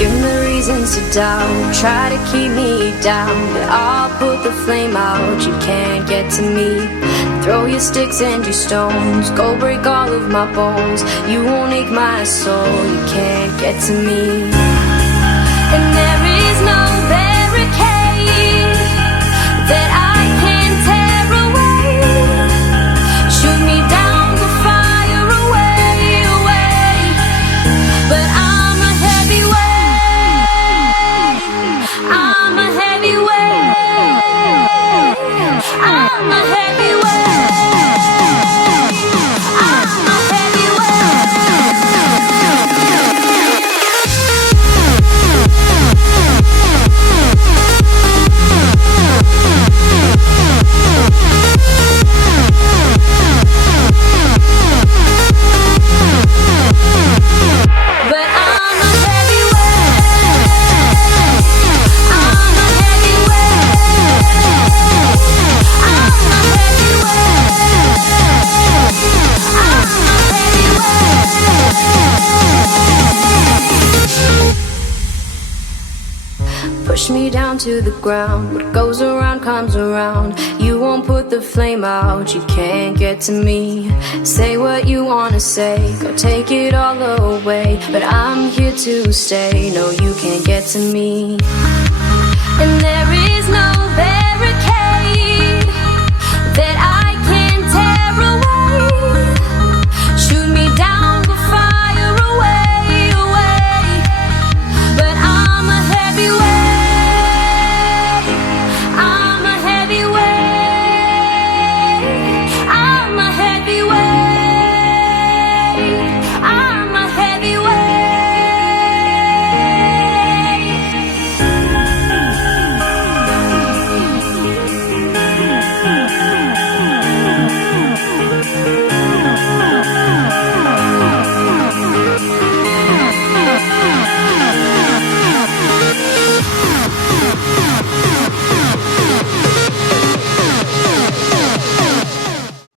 Give me reasons to doubt, try to keep me down, but I'll put the flame out, you can't get to me. Throw your sticks and your stones, go break all of my bones. You won't ache my soul, you can't get to me. And there is no barricade that I can tear away. Shoot me down, the fire away, away. But I'm a heavyweight, I'm a heavyweight, I'm a heavyweight. Push me down to the ground, what goes around comes around. You won't put the flame out, you can't get to me. Say what you wanna say, go take it all away, but I'm here to stay, no you can't get to me. And there is no